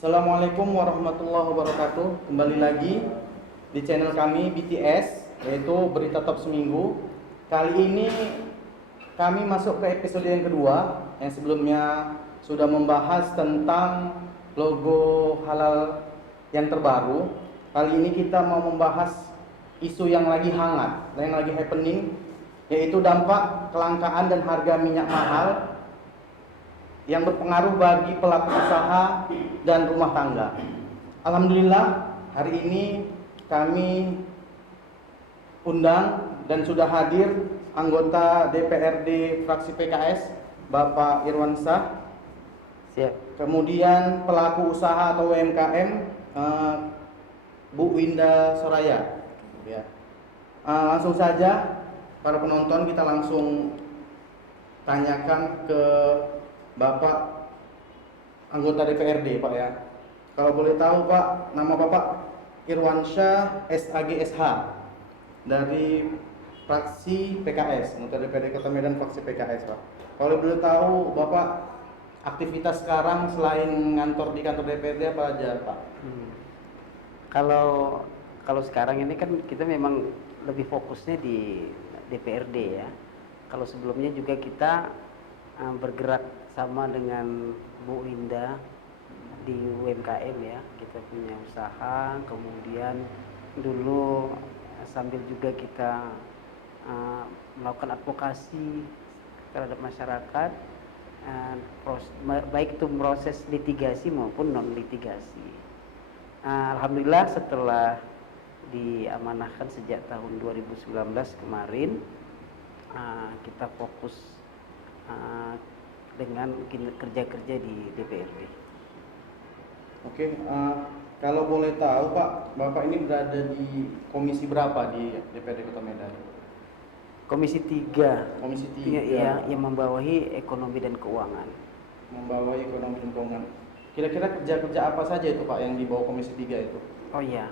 Assalamualaikum warahmatullahi wabarakatuh. Kembali lagi di channel kami BTS, yaitu Berita Top Seminggu. Kali ini kami masuk ke episode yang kedua. Yang sebelumnya sudah membahas tentang logo halal yang terbaru. Kali ini kita mau membahas isu yang lagi hangat, yang lagi happening, yaitu dampak kelangkaan dan harga minyak mahal yang berpengaruh bagi pelaku usaha dan rumah tangga. Alhamdulillah, hari ini kami undang dan sudah hadir anggota DPRD fraksi PKS, Bapak Irwansyah. Siap. Kemudian pelaku usaha atau UMKM, Bu Winda Soraya. Ya. Langsung saja para penonton, kita langsung tanyakan ke Bapak anggota DPRD, Pak ya. Kalau boleh tahu Pak, nama Bapak Irwansyah SAGSH dari fraksi PKS, anggota DPRD Kota Medan fraksi PKS, Pak. Kalau boleh tahu Bapak aktivitas sekarang selain ngantor di kantor DPRD apa aja, Pak? Kalau sekarang ini kan kita memang lebih fokusnya di DPRD ya. Kalau sebelumnya juga kita bergerak sama dengan Bu Winda di UMKM ya. Kita punya usaha, kemudian dulu sambil juga kita melakukan advokasi terhadap masyarakat, baik itu proses litigasi maupun non litigasi. Alhamdulillah setelah diamanahkan sejak tahun 2019 kemarin, kita fokus dengan kerja-kerja di DPRD. Oke, kalau boleh tahu Pak, Bapak ini berada di komisi berapa di DPRD Kota Medan? Komisi 3. Komisi 3. Iya, yang membawahi ekonomi dan keuangan. Membawahi ekonomi dan keuangan. Kira-kira kerja-kerja apa saja itu Pak yang dibawa komisi 3 itu? Oh iya,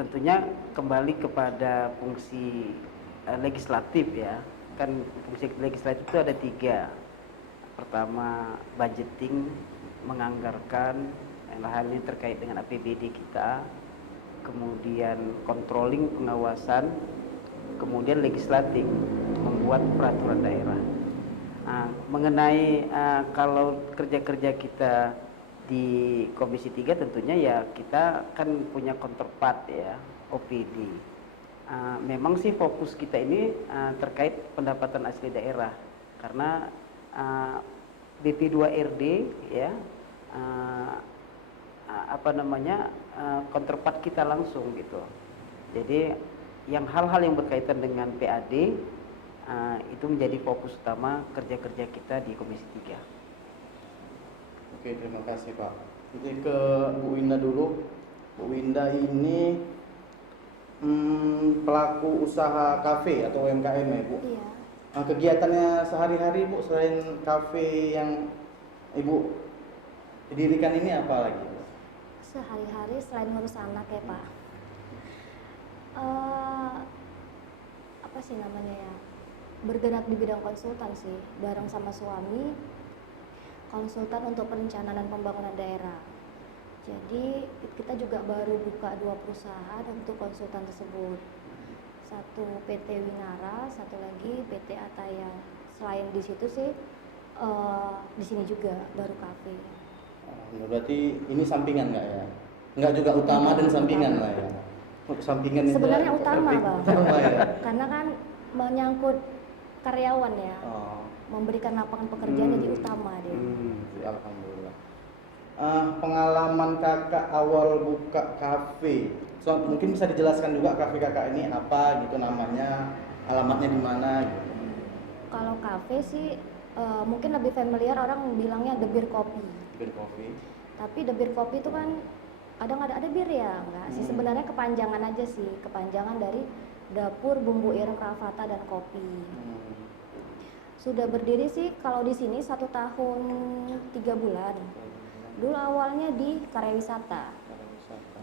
tentunya kembali kepada fungsi legislatif ya. Kan fungsi legislatif itu ada 3. Pertama, budgeting, menganggarkan hal ini terkait dengan APBD kita, kemudian controlling, pengawasan, kemudian legislatif, membuat peraturan daerah. Mengenai kalau kerja-kerja kita di Komisi 3 tentunya ya kita kan punya counterpart ya, OPD. Memang sih fokus kita ini terkait pendapatan asli daerah, karena BP2RD ya counterpart kita langsung gitu. Jadi yang hal-hal yang berkaitan dengan PAD itu menjadi fokus utama kerja-kerja kita di Komisi 3. Oke, terima kasih Pak. Jadi ke Bu Winda dulu. Bu Winda ini pelaku usaha kafe atau UMKM ya Bu? Iya. Kegiatannya sehari-hari Bu selain kafe yang Ibu didirikan ini apa lagi? Sehari-hari selain ngurus anak ya Pak, apa sih namanya ya, bergerak di bidang konsultan sih, bareng sama suami, konsultan untuk perencanaan dan pembangunan daerah. Jadi kita juga baru buka 2 perusahaan untuk konsultan tersebut. Satu PT Winara, satu lagi PT Ataya. Selain di situ sih, di sini juga baru kafe. Berarti ini sampingan nggak ya? Nggak juga utama dan sampingan lah ya? Sampingan itu sebenarnya utama Bang. Utama ya? Karena kan menyangkut karyawan ya, memberikan lapangan pekerjaan jadi utama dia. Alhamdulillah. Pengalaman kakak awal buka kafe, mungkin bisa dijelaskan juga kafe kakak ini apa gitu namanya, alamatnya di mana gitu. Kalau kafe sih mungkin lebih familiar, orang bilangnya The Beer Coffee. Beer Coffee. Tapi The Beer Coffee itu kan ada bir ya, enggak sih, sebenarnya kepanjangan aja sih, kepanjangan dari Dapur Bumbu Ireng Rafatha dan Kopi. Sudah berdiri sih kalau di sini 1 tahun 3 bulan. Dulu awalnya di Karya Wisata.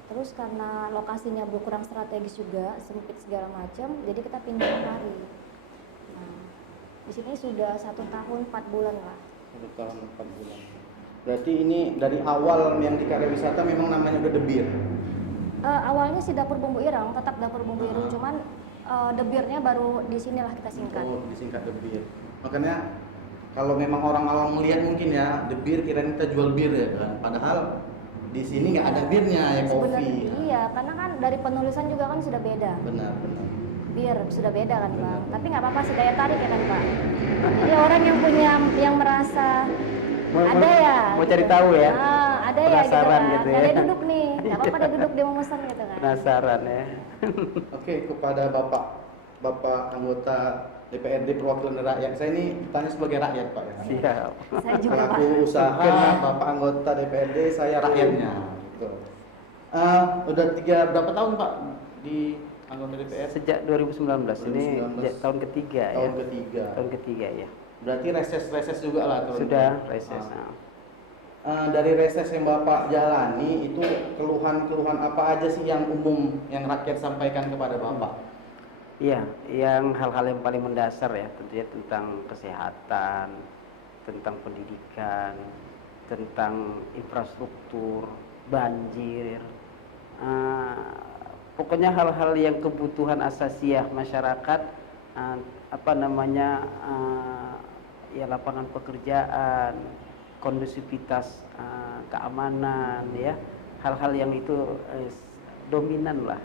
Terus karena lokasinya kurang strategis juga, sempit segala macam, jadi kita pindah kemari. Nah, di sini sudah 1 tahun 4 bulan lah. 1 tahun 4 bulan. Berarti ini dari awal yang di karya wisata memang namanya udah debir. Awalnya sih dapur bumbu ireng, tetap dapur bumbu ireng, Ah. cuman debirnya baru di sinilah kita singkat. Oh, disingkat debir. Makanya kalau memang orang awam melihat mungkin ya debir kirain kita jual bir ya kan. Padahal di sini nggak ada birnya ya kopi. Sebenarnya iya, karena kan dari penulisan juga kan sudah beda. Benar, benar. Bir sudah beda kan Benar. Bang. Tapi nggak apa-apa sih, daya tarik ya kan Pak. Jadi orang yang punya, yang merasa ada ya. mau cari tahu ya. Ada ya gitu Penasaran kan. gitu ya. Nah, dia duduk nih, nggak apa-apa dia duduk dia mau pesan gitu kan. Penasaran ya. Oke, kepada Bapak anggota DPRD perwakilan rakyat. Saya ini tanya sebagai rakyat, Pak ya. Siap. Saya juga Pak. Pelaku usaha, Bapak anggota DPRD, saya rakyatnya. Gitu. Udah berapa tahun Pak di anggota DPR? Sejak 2019, ini 2019. tahun ketiga ya. Tahun ketiga. Tahun ketiga ya. Berarti reses juga lah tuh. Sudah reses. Dari reses yang Bapak jalani itu keluhan-keluhan apa aja sih yang umum yang rakyat sampaikan kepada Bapak? Iya, yang hal-hal yang paling mendasar ya, tentunya tentang kesehatan, tentang pendidikan, tentang infrastruktur, banjir, pokoknya hal-hal yang kebutuhan asasiah masyarakat, ya lapangan pekerjaan, kondusivitas, keamanan, ya, hal-hal yang itu dominan lah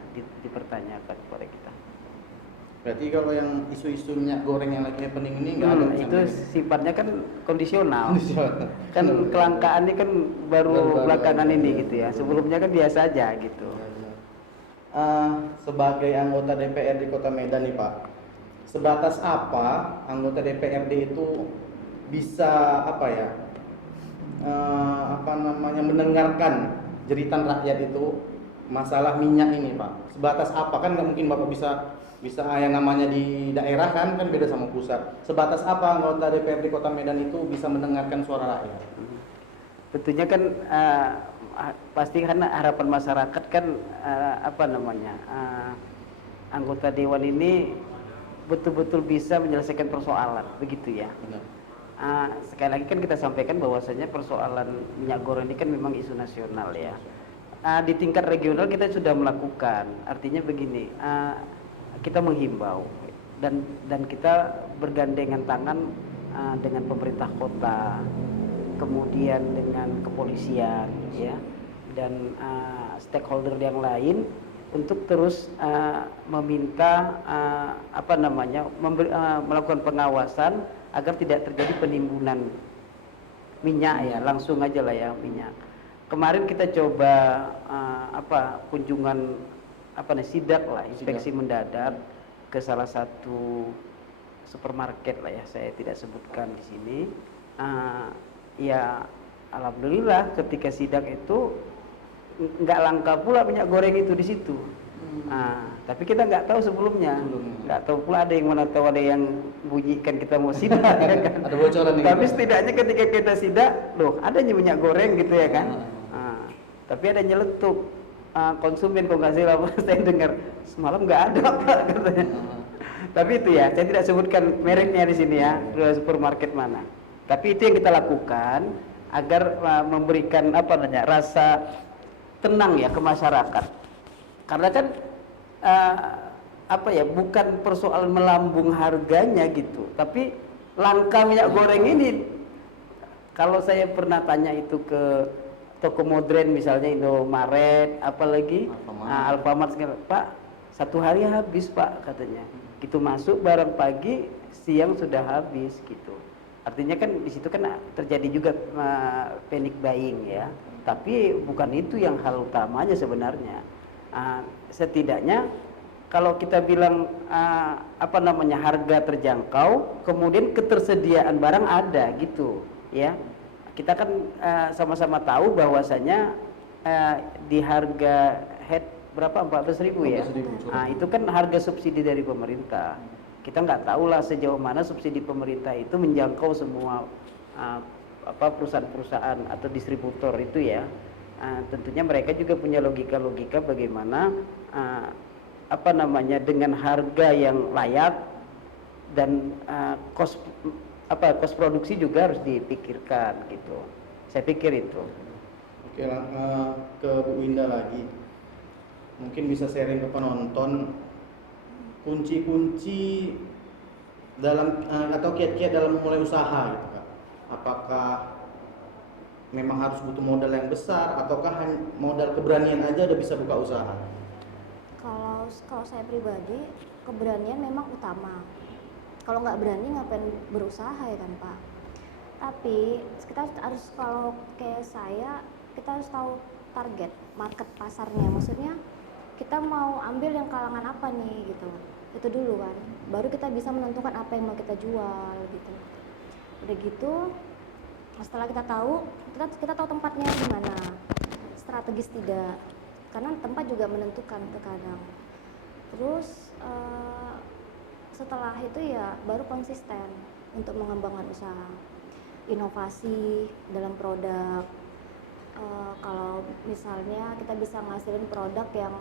dipertanyakan kepada kita. Berarti kalau yang isu-isu minyak goreng yang lagi happening ini nggak ada Itu sifatnya kan kondisional. Kondisional. Kan kelangkaannya kan baru belakangan ini gitu ya. Betul. Sebelumnya kan biasa aja gitu. Sebagai anggota DPRD Kota Medan nih Pak, sebatas apa anggota DPRD itu bisa mendengarkan jeritan rakyat itu masalah minyak ini Pak? Sebatas apa? Kan nggak mungkin Bapak bisa yang namanya di daerah kan beda sama pusat. Sebatas apa anggota DPRD Kota Medan itu bisa mendengarkan suara rakyat? Tentunya kan pasti karena harapan masyarakat kan anggota dewan ini betul-betul bisa menyelesaikan persoalan, begitu ya. Benar. Sekali lagi kan kita sampaikan bahwasanya persoalan minyak goreng ini kan memang isu nasional ya. Di tingkat regional kita sudah melakukan, artinya begini, kita menghimbau dan kita bergandengan tangan dengan pemerintah kota, kemudian dengan kepolisian ya, dan stakeholder yang lain untuk terus meminta melakukan pengawasan agar tidak terjadi penimbunan minyak ya, langsung aja lah ya minyak. Kemarin kita coba kunjungan sidak lah, inspeksi mendadak ke salah satu supermarket lah ya, saya tidak sebutkan di sini. Ya alhamdulillah ketika sidak itu nggak langka pula minyak goreng itu di situ. Tapi kita nggak tahu sebelumnya, nggak tahu pula, ada yang mana tahu, ada yang bunyikan kita mau sidak ya kan. Ada bocoran nih. Tapi setidaknya ketika kita sidak, loh adanya minyak goreng gitu ya kan. Tapi ada nyeletuk konsumen kok nggak sih lah, saya dengar semalam nggak ada Pak katanya. Tapi itu ya, saya tidak sebutkan mereknya di sini ya, supermarket mana. Tapi itu yang kita lakukan agar memberikan rasa tenang ya ke masyarakat. Karena kan bukan persoalan melambung harganya gitu, tapi langka minyak goreng ini. Kalau saya pernah tanya itu ke toko modern misalnya Indomaret, apalagi Alfamart, Pak, satu hari habis Pak katanya. Gitu masuk barang pagi, siang sudah habis gitu. Artinya kan di situ kan terjadi juga panic buying ya. Tapi bukan itu yang hal utamanya sebenarnya. Setidaknya kalau kita bilang harga terjangkau, kemudian ketersediaan barang ada gitu ya. Kita kan sama-sama tahu bahwasanya di harga head berapa, 14.000 ya. 14.000, itu kan harga subsidi dari pemerintah. Kita nggak tahu lah sejauh mana subsidi pemerintah itu menjangkau semua perusahaan-perusahaan atau distributor itu ya. Tentunya mereka juga punya logika-logika bagaimana dengan harga yang layak dan cost produksi juga harus dipikirkan gitu. Saya pikir itu. Oke, ke Bu Indah lagi. Mungkin bisa sharing ke penonton kunci-kunci dalam atau kiat-kiat dalam memulai usaha gitu Kak. Apakah memang harus butuh modal yang besar ataukah modal keberanian aja udah bisa buka usaha? Kalau saya pribadi, keberanian memang utama. Kalau nggak berani ngapain berusaha ya kan Pak. Tapi kita harus, kalau kayak saya, kita harus tahu target market pasarnya. Maksudnya kita mau ambil yang kalangan apa nih gitu. Itu dulu kan. Baru kita bisa menentukan apa yang mau kita jual gitu. Udah gitu, setelah kita tahu, kita tahu tempatnya di mana, strategis tidak. Karena tempat juga menentukan terkadang. Terus setelah itu ya baru konsisten untuk mengembangkan usaha, inovasi dalam produk. Kalau misalnya kita bisa ngasilin produk yang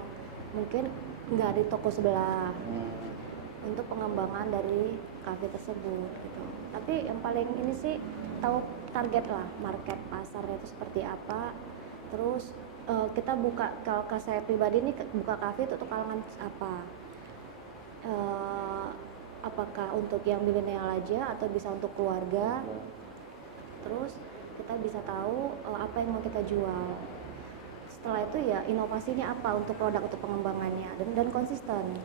mungkin nggak di toko sebelah, untuk pengembangan dari kafe tersebut gitu. Tapi yang paling ini sih tahu target lah, market pasarnya itu seperti apa. Terus kita buka, kalau saya pribadi ini buka kafe itu untuk kalangan apa? Apakah untuk yang milenial aja atau bisa untuk keluarga? Terus kita bisa tahu apa yang mau kita jual. Setelah itu ya inovasinya apa untuk produk, untuk pengembangannya, dan konsisten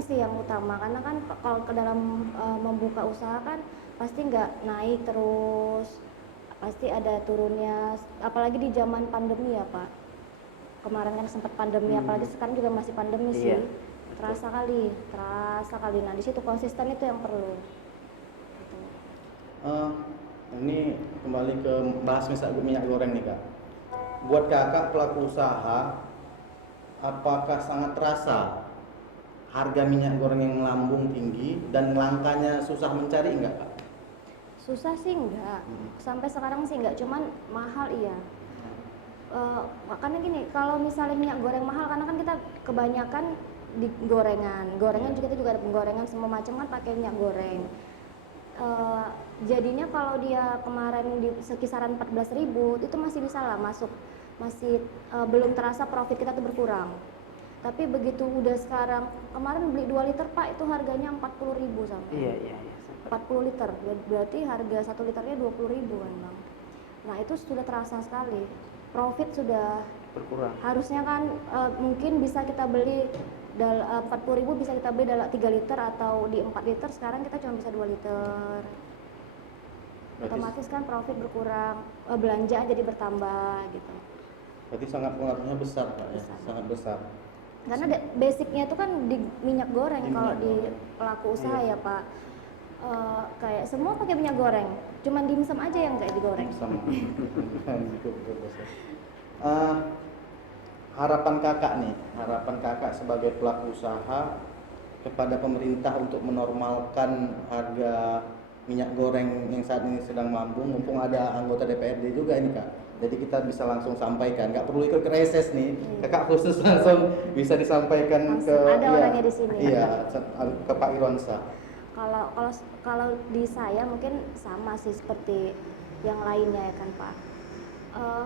sih yang utama. Karena kan kalau ke dalam membuka usaha kan pasti nggak naik terus, pasti ada turunnya, apalagi di zaman pandemi ya Pak. Kemarin kan sempat pandemi, apalagi sekarang juga masih pandemi sih. Terasa kali. Nah di situ konsisten itu yang perlu. Gitu. Ini kembali ke bahas minyak goreng nih Kak. Buat kakak pelaku usaha, apakah sangat terasa harga minyak goreng yang melambung tinggi dan langkanya susah mencari enggak Kak? Susah sih enggak, sampai sekarang sih enggak, cuman mahal iya. Karena gini, kalau misalnya minyak goreng mahal, karena kan kita kebanyakan di gorengan juga, kita juga ada penggorengan semua macam kan pakai minyak goreng. Jadinya kalau dia kemarin di sekisaran 14.000 itu masih bisa lah masuk, masih belum terasa profit kita tuh berkurang. Tapi begitu udah sekarang, kemarin beli 2 liter Pak itu harganya 40.000 sampai. Iya. 40 liter, berarti harga 1 liternya 20.000 kan Bang. Nah itu sudah terasa sekali, profit sudah Berkurang. harusnya kan mungkin bisa kita beli 40.000 bisa kita beli dalam 3 liter atau di 4 liter, sekarang kita cuma bisa 2 liter. Otomatis kan profit berkurang, belanjaan jadi bertambah gitu. Berarti sangat pengaruhnya besar Pak ya, sangat besar. Karena basicnya itu kan di minyak goreng kalau di pelaku usaha ya Pak. Kayak semua pakai minyak goreng, cuman dimsum aja yang nggak digoreng. Sama. Harapan kakak sebagai pelaku usaha kepada pemerintah untuk menormalkan harga minyak goreng yang saat ini sedang melambung, mumpung ada anggota DPRD juga ini Kak. Jadi kita bisa langsung sampaikan, nggak perlu ikut ke reses nih, kakak khusus langsung bisa disampaikan langsung ke ada orangnya di sini. Iya, ke Pak Irwansyah. Kalau di saya mungkin sama sih seperti yang lainnya ya kan Pak.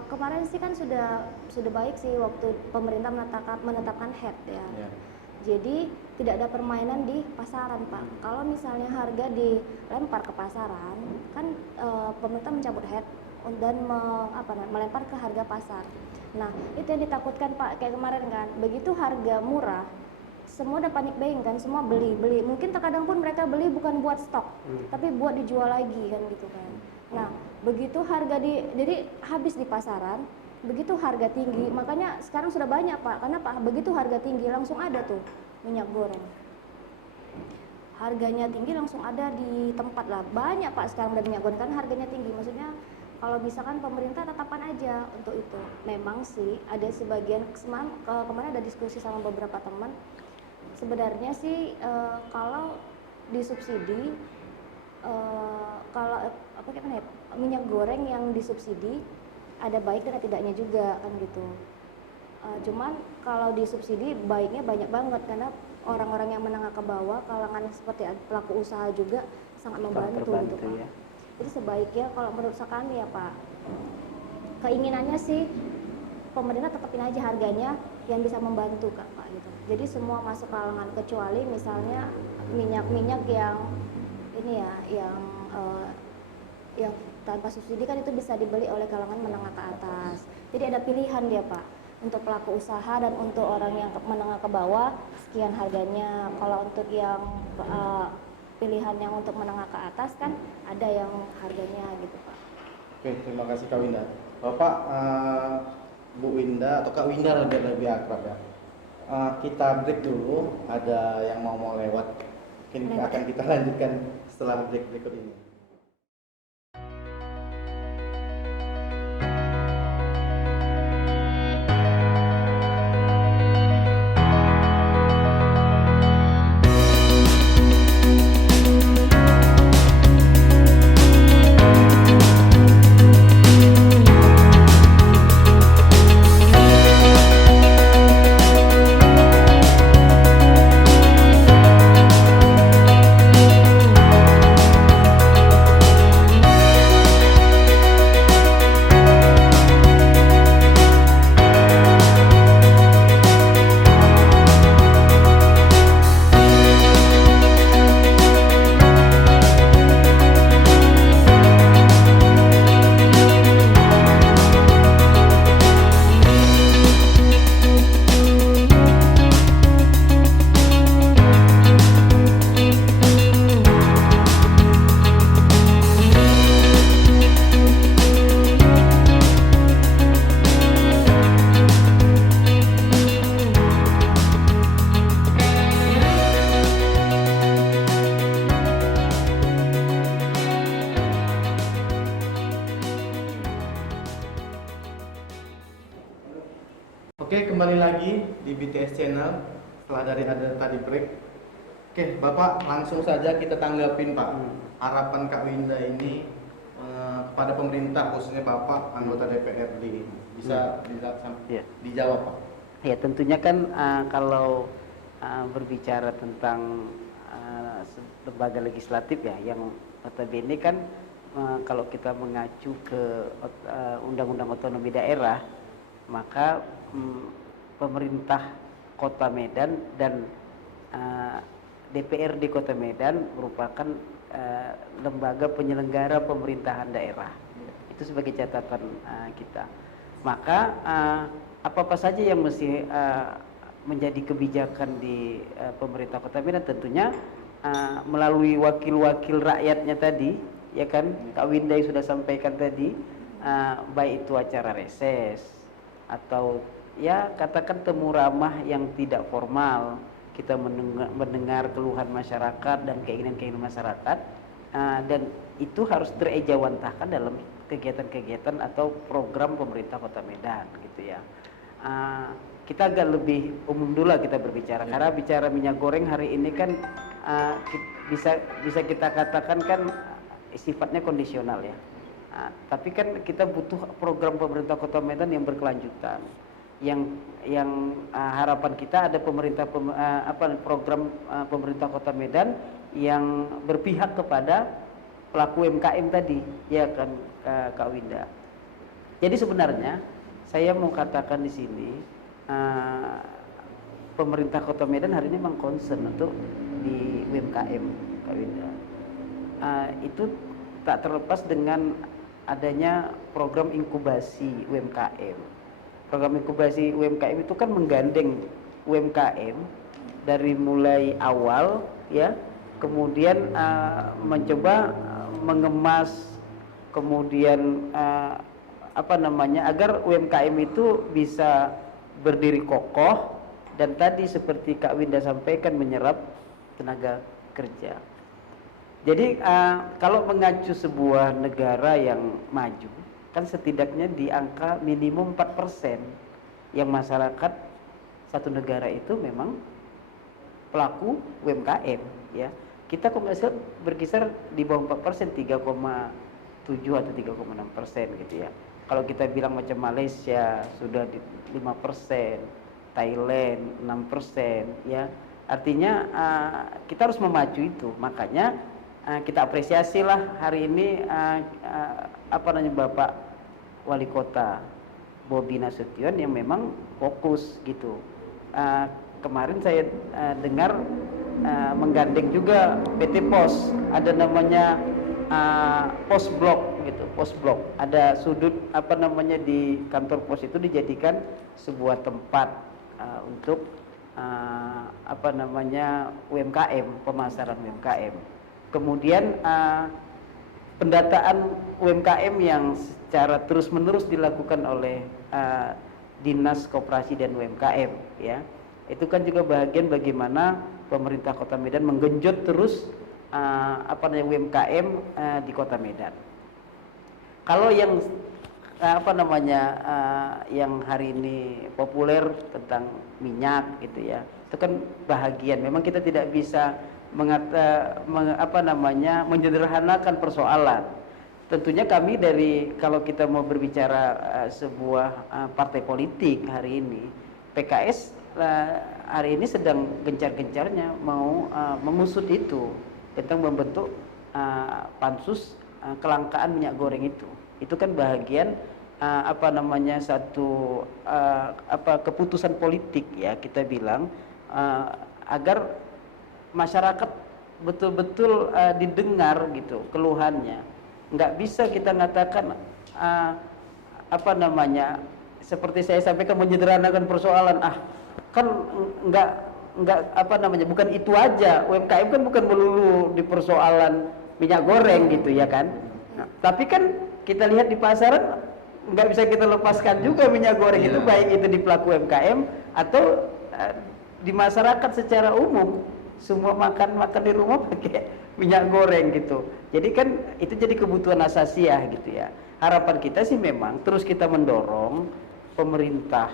Kemarin sih kan sudah baik sih waktu pemerintah menetapkan head ya. Yeah. Jadi tidak ada permainan di pasaran Pak. Kalau misalnya harga dilempar ke pasaran, kan pemerintah mencabut head dan melempar ke harga pasar. Nah itu yang ditakutkan Pak, kayak kemarin kan, begitu harga murah, semua udah panik buying kan, semua beli. Mungkin terkadang pun mereka beli bukan buat stok, tapi buat dijual lagi kan gitu kan. Nah begitu harga jadi habis di pasaran, begitu harga tinggi, makanya sekarang sudah banyak Pak. Karena Pak begitu harga tinggi langsung ada tuh minyak goreng. Harganya tinggi langsung ada di tempat lah. Banyak Pak sekarang udah minyak goreng karena harganya tinggi. Maksudnya kalau misalkan pemerintah tetapkan aja untuk itu. Memang sih ada sebagian, kemarin ada diskusi sama beberapa teman. Sebenarnya sih kalau disubsidi, kalau minyak goreng yang disubsidi ada baik dan tidaknya juga kan gitu. Cuman kalau disubsidi baiknya banyak banget karena orang-orang yang menengah ke bawah, kalangan seperti pelaku usaha juga sangat membantu gitu Pak. Ya. Jadi sebaiknya kalau menurut kami ya Pak, keinginannya sih pemerintah tetapin aja harganya yang bisa membantu Kak gitu. Jadi semua masuk kalangan kecuali misalnya minyak-minyak yang ini ya yang tanpa subsidi kan itu bisa dibeli oleh kalangan menengah ke atas. Jadi ada pilihan dia Pak untuk pelaku usaha dan untuk orang yang menengah ke bawah sekian harganya. Kalau untuk yang pilihan yang untuk menengah ke atas kan ada yang harganya gitu Pak. Oke, terima kasih Kak Winda. Bapak, Bu Winda atau Kak Winda lebih akrab ya. Kita break dulu, ada yang mau lewat. Mungkin akan kita lanjutkan setelah break berikut ini. Oke, kembali lagi di BTS Channel setelah dari ada tadi break. Oke, Bapak langsung saja kita tanggapin Pak. Harapan Kak Winda ini kepada pemerintah khususnya Bapak anggota DPRD bisa dijawab Pak. Ya tentunya kan kalau berbicara tentang lembaga legislatif ya yang notabene kan kalau kita mengacu ke Undang-Undang Otonomi Daerah, maka pemerintah Kota Medan dan DPRD Kota Medan merupakan lembaga penyelenggara pemerintahan daerah. Itu sebagai catatan kita. Maka apa-apa saja yang mesti menjadi kebijakan di pemerintah Kota Medan tentunya melalui wakil-wakil rakyatnya tadi, ya kan, Kak Winda yang sudah sampaikan tadi, baik itu acara reses atau ya katakan temu ramah yang tidak formal, kita mendengar keluhan masyarakat dan keinginan-keinginan masyarakat, dan itu harus terejawantahkan dalam kegiatan-kegiatan atau program pemerintah Kota Medan gitu ya. Kita agak lebih umum dulu kita berbicara, karena bicara minyak goreng hari ini kan bisa kita katakan kan sifatnya kondisional ya. Tapi kan kita butuh program pemerintah Kota Medan yang berkelanjutan, yang harapan kita ada program pemerintah Kota Medan yang berpihak kepada pelaku UMKM tadi, ya kan Kak Winda. Jadi sebenarnya saya mau katakan di sini pemerintah Kota Medan hari ini memang concern untuk di UMKM, Kak Winda. Itu tak terlepas dengan adanya program inkubasi UMKM. Program inkubasi UMKM itu kan menggandeng UMKM dari mulai awal ya, kemudian mencoba mengemas, kemudian agar UMKM itu bisa berdiri kokoh dan tadi seperti Kak Winda sampaikan menyerap tenaga kerja. Jadi kalau mengacu sebuah negara yang maju, kan setidaknya di angka minimum 4% yang masyarakat satu negara itu memang pelaku UMKM ya. Kita kok nggak salah berkisar di bawah 4%, 3,7 atau 3,6% gitu ya. Kalau kita bilang macam Malaysia sudah di 5%, Thailand 6% ya. Artinya kita harus memacu itu. Makanya kita apresiasilah hari ini Bapak Wali Kota Bobi Nasution yang memang fokus gitu. Kemarin saya dengar menggandeng juga PT Pos, ada namanya Pos Blok gitu, Pos Blok. Ada sudut apa namanya di kantor pos itu dijadikan sebuah tempat untuk apa namanya UMKM, pemasaran UMKM. Kemudian pendataan UMKM yang secara terus-menerus dilakukan oleh Dinas Koperasi dan UMKM, ya. Itu kan juga bagian bagaimana pemerintah Kota Medan menggenjot terus apa namanya UMKM di Kota Medan. Kalau yang apa namanya yang hari ini populer tentang minyak gitu ya, itu kan bahagian. Memang kita tidak bisa menyederhanakan persoalan. Tentunya kami dari kalau kita mau berbicara sebuah partai politik hari ini, PKS hari ini sedang gencar-gencarnya mau mengusut itu tentang membentuk pansus kelangkaan minyak goreng itu. Itu kan bahagian apa namanya satu keputusan politik ya kita bilang agar masyarakat betul-betul didengar gitu keluhannya. Nggak bisa kita mengatakan apa namanya seperti saya sampaikan menyederhanakan persoalan kan nggak apa namanya bukan itu aja, UMKM kan bukan melulu di persoalan minyak goreng gitu ya kan. Tapi kan kita lihat di pasaran nggak bisa kita lepaskan juga minyak goreng itu, baik itu di pelaku UMKM atau di masyarakat secara umum. Semua makan di rumah pakai minyak goreng gitu. Jadi kan itu jadi kebutuhan asasiah gitu ya. Harapan kita sih memang terus kita mendorong pemerintah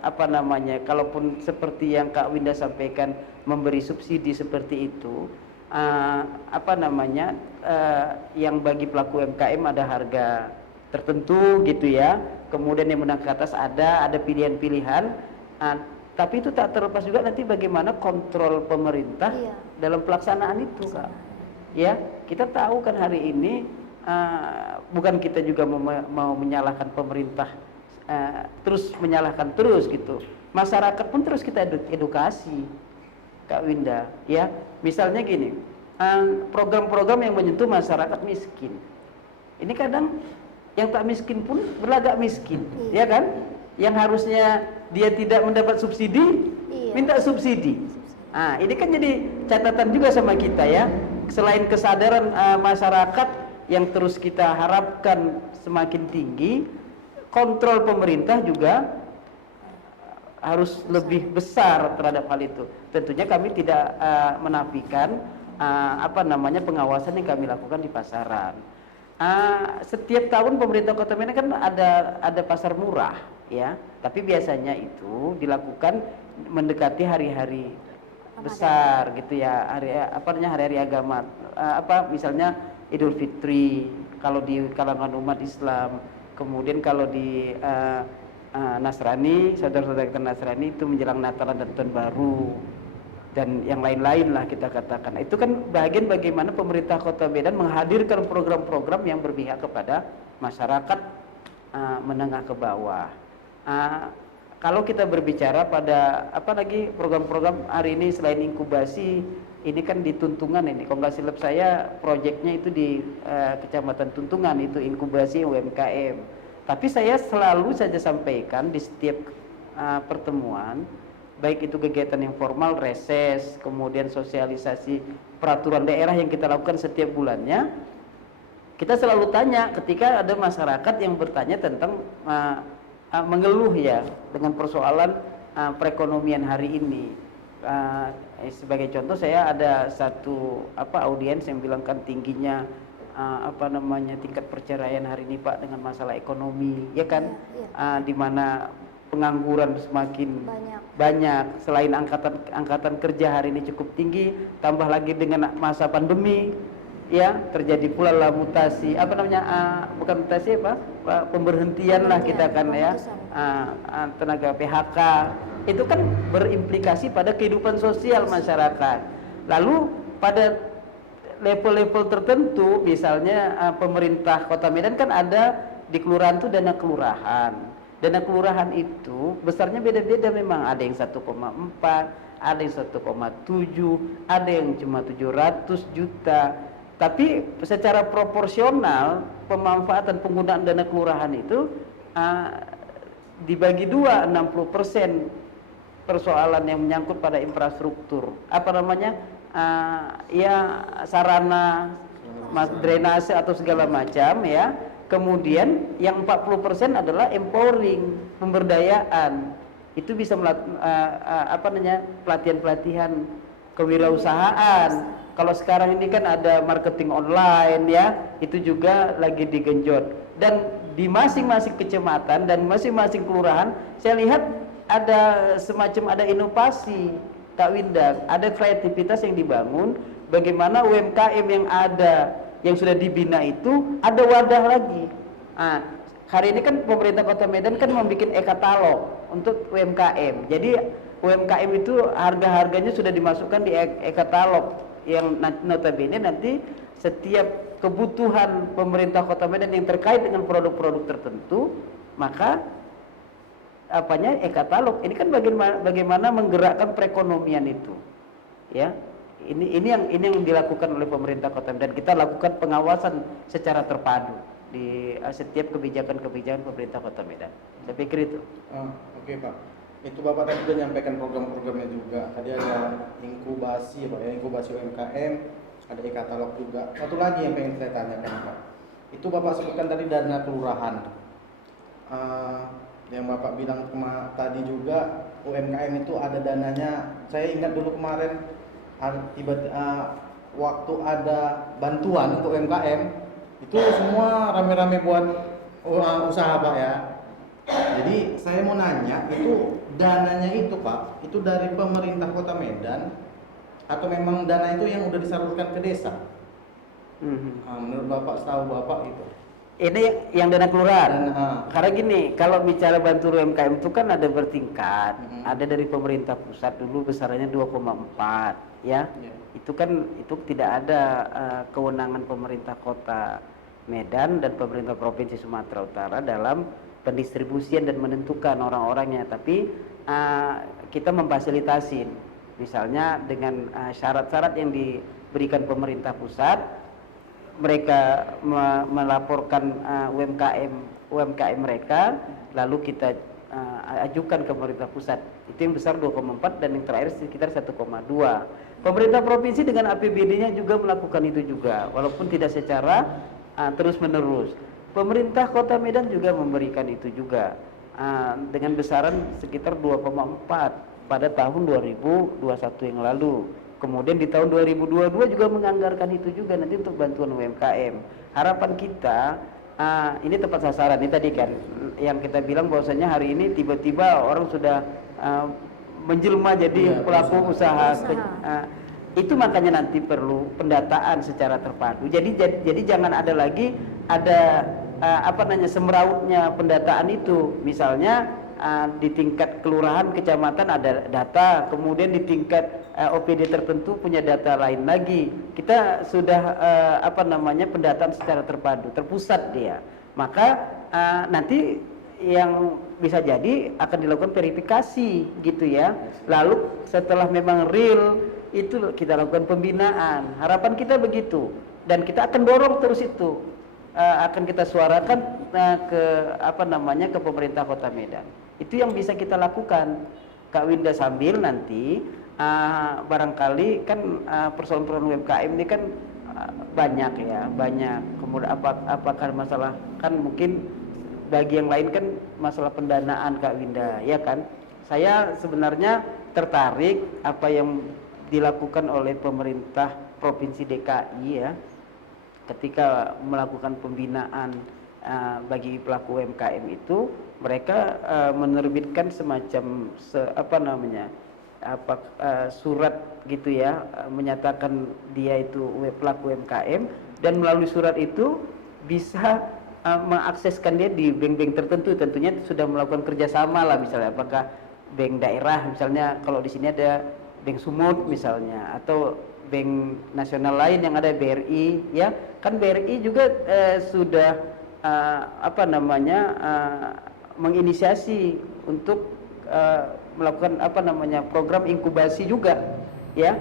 apa namanya, kalaupun seperti yang Kak Winda sampaikan memberi subsidi seperti itu, apa namanya yang bagi pelaku UMKM ada harga tertentu gitu ya. Kemudian yang menengah ke atas ada pilihan-pilihan. Tapi itu tak terlepas juga nanti bagaimana kontrol pemerintah dalam pelaksanaan itu, Kak. Ya, kita tahu kan hari ini bukan kita juga mau menyalahkan pemerintah, terus menyalahkan terus gitu. Masyarakat pun terus kita edukasi, Kak Winda. Ya, misalnya gini, program-program yang menyentuh masyarakat miskin. Ini kadang yang tak miskin pun berlagak miskin, ya kan? Yang harusnya dia tidak mendapat subsidi, minta subsidi. Ini kan jadi catatan juga sama kita ya. Selain kesadaran masyarakat yang terus kita harapkan semakin tinggi, kontrol pemerintah juga harus lebih besar terhadap hal itu. Tentunya kami tidak menafikan apa namanya pengawasan yang kami lakukan di pasaran. Setiap tahun pemerintah Kota Medan kan ada pasar murah ya, tapi biasanya itu dilakukan mendekati hari-hari besar gitu ya, hari-hari agama, misalnya Idul Fitri kalau di kalangan umat Islam, kemudian kalau di Nasrani, saudara-saudara kita Nasrani itu menjelang Natal dan Tahun Baru dan yang lain-lain lah kita katakan. Itu kan bagian bagaimana pemerintah Kota Medan menghadirkan program-program yang berpihak kepada masyarakat menengah ke bawah. Kalau kita berbicara pada apalagi program-program hari ini selain inkubasi, ini kan di Tuntungan ini, kalau nggak silap saya proyeknya itu di Kecamatan Tuntungan itu inkubasi UMKM. Tapi saya selalu saja sampaikan di setiap pertemuan, baik itu kegiatan yang formal, reses, kemudian sosialisasi peraturan daerah yang kita lakukan setiap bulannya, kita selalu tanya ketika ada masyarakat yang bertanya tentang mengeluh ya dengan persoalan perekonomian hari ini. Sebagai contoh saya ada satu audiens yang bilangkan tingginya tingkat perceraian hari ini Pak dengan masalah ekonomi ya kan, di mana pengangguran semakin banyak. Selain angkatan kerja hari ini cukup tinggi, tambah lagi dengan masa pandemi ya, terjadi pula lah mutasi bukan mutasi pemberhentian lah kita kan ya, tenaga PHK. Itu kan berimplikasi pada kehidupan sosial masyarakat. Lalu pada level-level tertentu, misalnya pemerintah Kota Medan kan ada di kelurahan itu dana kelurahan. Dana kelurahan itu besarnya beda-beda memang, ada yang 1,4, ada yang 1,7, ada yang cuma 700 juta. Tapi secara proporsional pemanfaatan penggunaan dana kelurahan itu dibagi dua, 60% persoalan yang menyangkut pada infrastruktur, ya sarana, drainase atau segala macam ya. Kemudian yang 40% adalah empowering, pemberdayaan. Itu bisa pelatihan-pelatihan kewirausahaan. Kalau sekarang ini kan ada marketing online ya, itu juga lagi digenjot. Dan di masing-masing kecamatan dan masing-masing kelurahan, saya lihat ada semacam inovasi, Kak Winda, ada kreativitas yang dibangun. Bagaimana UMKM yang ada, yang sudah dibina itu ada wadah lagi. Hari ini kan pemerintah Kota Medan kan membuat e-katalog untuk UMKM. Jadi UMKM itu harga-harganya sudah dimasukkan di e-katalog yang notabene nanti setiap kebutuhan pemerintah Kota Medan yang terkait dengan produk-produk tertentu, maka e-katalog ini kan bagaimana menggerakkan perekonomian itu, ya. Ini yang dilakukan oleh pemerintah Kota Medan. Kita lakukan pengawasan secara terpadu di setiap kebijakan pemerintah Kota Medan. Saya pikir itu. Oke, Pak. Itu Bapak tadi sudah menyampaikan program-programnya juga. Tadi ada inkubasi, Pak, ya, inkubasi UMKM, ada e-katalog juga. Satu lagi yang pengen saya tanyakan, Pak. Itu Bapak sebutkan tadi dana kelurahan. Yang Bapak bilang tadi juga UMKM itu ada dananya. Saya ingat dulu kemarin waktu ada bantuan untuk UMKM itu semua rame-rame buat usaha, Pak, ya. Jadi saya mau nanya, itu dananya itu, Pak, itu dari pemerintah Kota Medan atau memang dana itu yang udah disalurkan ke desa? Menurut Bapak, setahu Bapak itu. Ini yang dana kelurahan. Karena gini, kalau bicara bantu UMKM itu kan ada bertingkat. Ada dari pemerintah pusat dulu besarnya 2,4 ya. Itu kan tidak ada kewenangan pemerintah Kota Medan dan pemerintah Provinsi Sumatera Utara dalam pendistribusian dan menentukan orang-orangnya, tapi kita memfasilitasi, misalnya dengan syarat-syarat yang diberikan pemerintah pusat, mereka melaporkan UMKM mereka, lalu kita ajukan ke pemerintah pusat. Itu yang besar 2,4 dan yang terakhir sekitar 1,2. Pemerintah provinsi dengan APBD-nya juga melakukan itu juga, walaupun tidak secara terus-menerus. Pemerintah Kota Medan juga memberikan itu juga dengan besaran sekitar 2,4 pada tahun 2021 yang lalu. Kemudian di tahun 2022 juga menganggarkan itu juga nanti untuk bantuan UMKM. Harapan kita ini tepat sasaran. Ini tadi kan yang kita bilang bahwasanya hari ini tiba-tiba orang sudah menjelma jadi pelaku usaha. Itu makanya nanti perlu pendataan secara terpadu. Jadi jangan ada lagi semerautnya pendataan itu. Misalnya di tingkat kelurahan, kecamatan ada data, kemudian di tingkat OPD tertentu punya data lain lagi. Kita sudah pendataan secara terpadu, terpusat dia. Maka nanti yang bisa jadi akan dilakukan verifikasi gitu ya. Lalu setelah memang real itu kita lakukan pembinaan. Harapan kita begitu, dan kita akan dorong terus itu. Akan kita suarakan ke pemerintah Kota Medan. Itu yang bisa kita lakukan, Kak Winda, sambil nanti barangkali kan persoalan UMKM ini kan banyak. Kemudian apakah masalah, kan mungkin bagi yang lain kan masalah pendanaan, Kak Winda, ya kan? Saya sebenarnya tertarik apa yang dilakukan oleh pemerintah Provinsi DKI ya, ketika melakukan pembinaan bagi pelaku UMKM itu, mereka menerbitkan semacam surat gitu ya, menyatakan dia itu pelaku UMKM, dan melalui surat itu bisa mengakseskan dia di bank-bank tertentu. Tentunya sudah melakukan kerjasama lah, misalnya apakah bank daerah, misalnya kalau di sini ada Bank Sumut misalnya, atau bank nasional lain yang ada BRI ya kan. BRI juga sudah apa namanya menginisiasi untuk melakukan apa namanya program inkubasi juga, ya.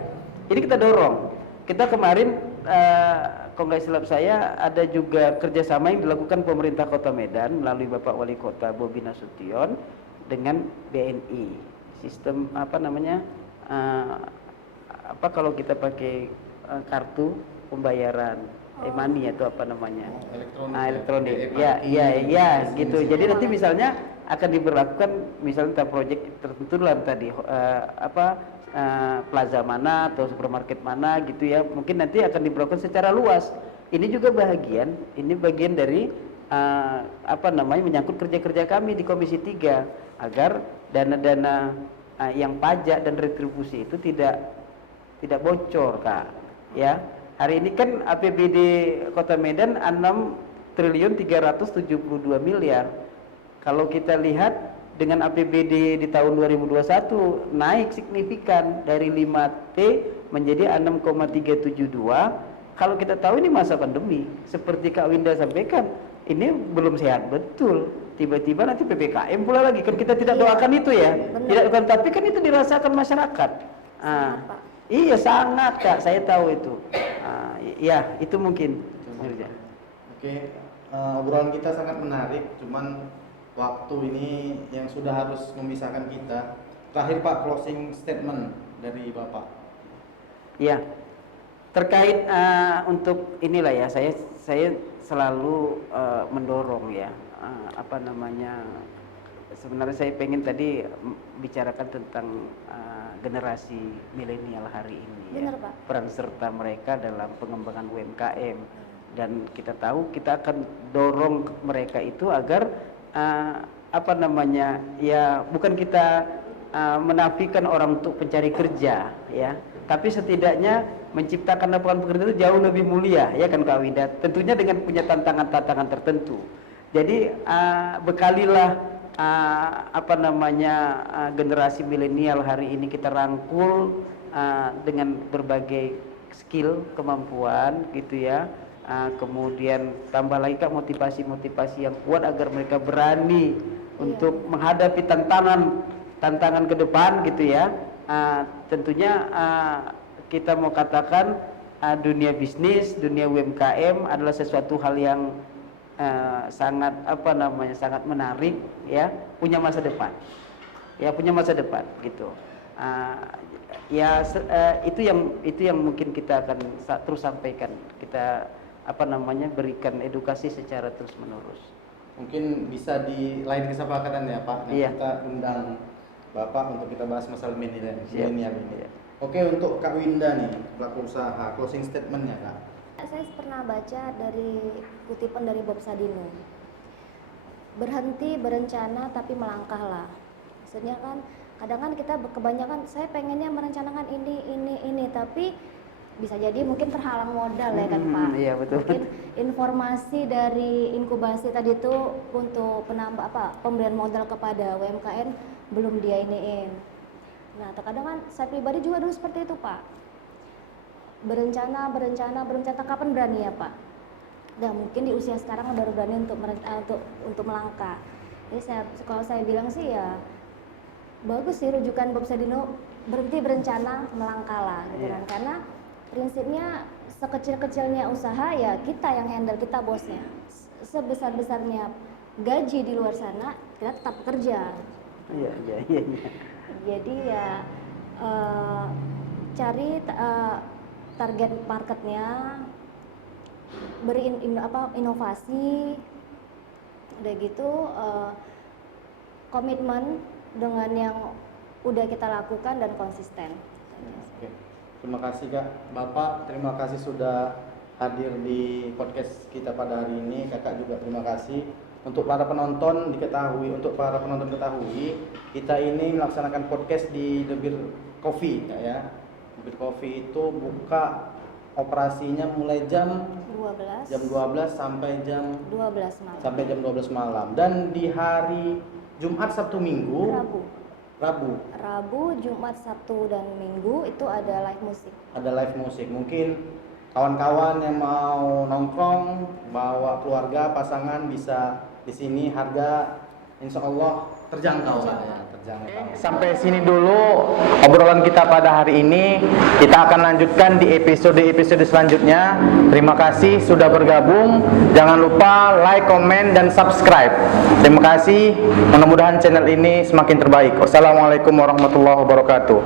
Ini kita dorong. Kita kemarin kalau nggak silap saya ada juga kerjasama yang dilakukan pemerintah Kota Medan melalui Bapak Wali Kota Bobi Nasution dengan BNI. Sistem apa namanya apa kalau kita pakai kartu pembayaran e-money atau apa namanya elektronik ya gitu. Jadi nanti misalnya akan diberlakukan misalnya tentang proyek tertentu lah tadi plaza mana atau supermarket mana gitu ya, mungkin nanti akan diberlakukan secara luas. Ini juga ini bagian dari apa namanya menyangkut kerja-kerja kami di Komisi 3 agar dana-dana yang pajak dan retribusi itu tidak bocor, Kak. Ya. Hari ini kan APBD Kota Medan 6.372 miliar. Kalau kita lihat dengan APBD di tahun 2021 naik signifikan dari 5T menjadi 6,372. Kalau kita tahu ini masa pandemi, seperti Kak Winda sampaikan, ini belum sehat betul. Tiba-tiba nanti PPKM pula lagi, kan kita tidak doakan itu ya. Tidak doakan, tapi kan itu dirasakan masyarakat. Iya sangat Kak, saya tahu itu. Ya itu mungkin. Oke, obrolan kita sangat menarik, cuman waktu ini yang sudah harus memisahkan kita. Terakhir Pak, closing statement dari Bapak. Ya, terkait untuk inilah ya, saya selalu mendorong ya, apa namanya, sebenarnya saya pengen tadi bicarakan tentang generasi milenial hari ini. Benar, ya, Pak. peran serta mereka dalam pengembangan UMKM, dan kita tahu kita akan dorong mereka itu agar apa namanya ya, bukan kita menafikan orang untuk mencari kerja ya, tapi setidaknya menciptakan lapangan pekerjaan itu jauh lebih mulia ya kan Kak Winda, tentunya dengan punya tantangan-tantangan tertentu. Jadi bekalilah apa namanya generasi milenial hari ini kita rangkul dengan berbagai skill, kemampuan gitu ya. Kemudian tambah lagi Kak motivasi-motivasi yang kuat agar mereka berani untuk menghadapi tantangan ke depan gitu ya. Tentunya kita mau katakan dunia bisnis, dunia UMKM adalah sesuatu hal yang sangat apa namanya sangat menarik ya, punya masa depan. Ya punya masa depan gitu. Itu yang mungkin kita akan terus sampaikan. Kita apa namanya berikan edukasi secara terus menerus. Mungkin bisa di lain kesepakatan ya Pak. Nah, iya. Kita undang Bapak untuk kita bahas masalah milenial ini. Iya. Oke, untuk Kak Winda nih, pelaku usaha, closing statementnya Kak. Saya pernah baca dari kutipan dari Bob Sadino. Berhenti berencana tapi melangkahlah. Maksudnya kan kadang kan kita kebanyakan saya pengennya merencanakan ini tapi bisa jadi mungkin terhalang modal ya kan Pak. Iya betul. Mungkin informasi dari inkubasi tadi itu untuk pemberian modal kepada UMKM belum dia iniin. Nah terkadang kan saya pribadi juga dulu seperti itu Pak. Berencana kapan berani ya Pak? Nah mungkin di usia sekarang baru berani untuk melangkah. Jadi kalau saya bilang sih ya bagus sih rujukan Bob Sadino, berhenti berencana melangkahlah gitu kan. Karena prinsipnya sekecil-kecilnya usaha ya kita yang handle, kita bosnya. Sebesar-besarnya gaji di luar sana kita tetap kerja. Iya. Jadi ya cari target marketnya, beri inovasi, udah gitu komitmen dengan yang udah kita lakukan dan konsisten. Oke. Terima kasih Kak. Bapak terima kasih sudah hadir di podcast kita pada hari ini. Kakak juga terima kasih. Untuk para penonton diketahui, kita ini melaksanakan podcast di The Beer Coffee ya. The Beer Coffee itu buka operasinya mulai jam 12 sampai jam 12 malam. Dan di hari Jumat, Sabtu, Minggu, Rabu, Jumat, Sabtu dan Minggu itu ada live musik. Mungkin kawan-kawan yang mau nongkrong, bawa keluarga, pasangan bisa di sini. Harga insya Allah terjangkau lah ya, terjangkau. Sampai sini dulu obrolan kita pada hari ini. Kita akan lanjutkan di episode selanjutnya. Terima kasih sudah bergabung. Jangan lupa like, komen, dan subscribe. Terima kasih. Mudah-mudahan channel ini semakin terbaik. Wassalamualaikum warahmatullahi wabarakatuh.